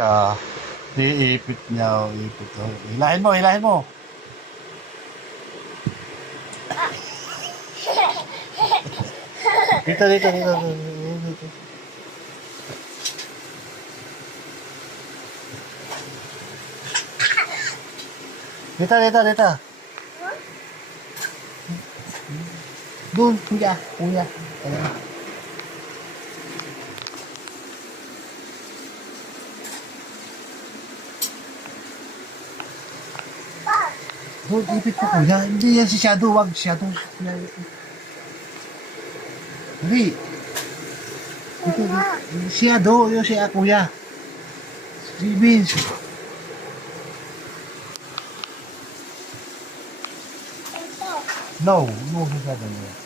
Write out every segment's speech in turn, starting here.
Ka, iipit niya, ipit. Oh. Hilahin mo, hilahin mo. Dito, dito, dito. Dito. Dito, dito, dito. Doon, kuya, kuya. Ayan. Doon, ipit ko kuya. Hindi yan si Shadow, wag Shadow. Hindi. Dito, dito. Shadow, yun siya kuya. Si Vince. No, no, he's not in there.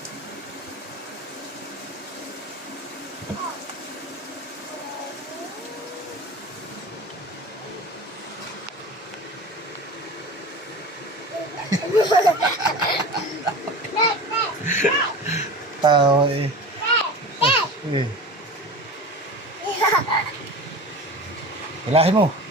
Tawa eh. Eh. Hilahin mo.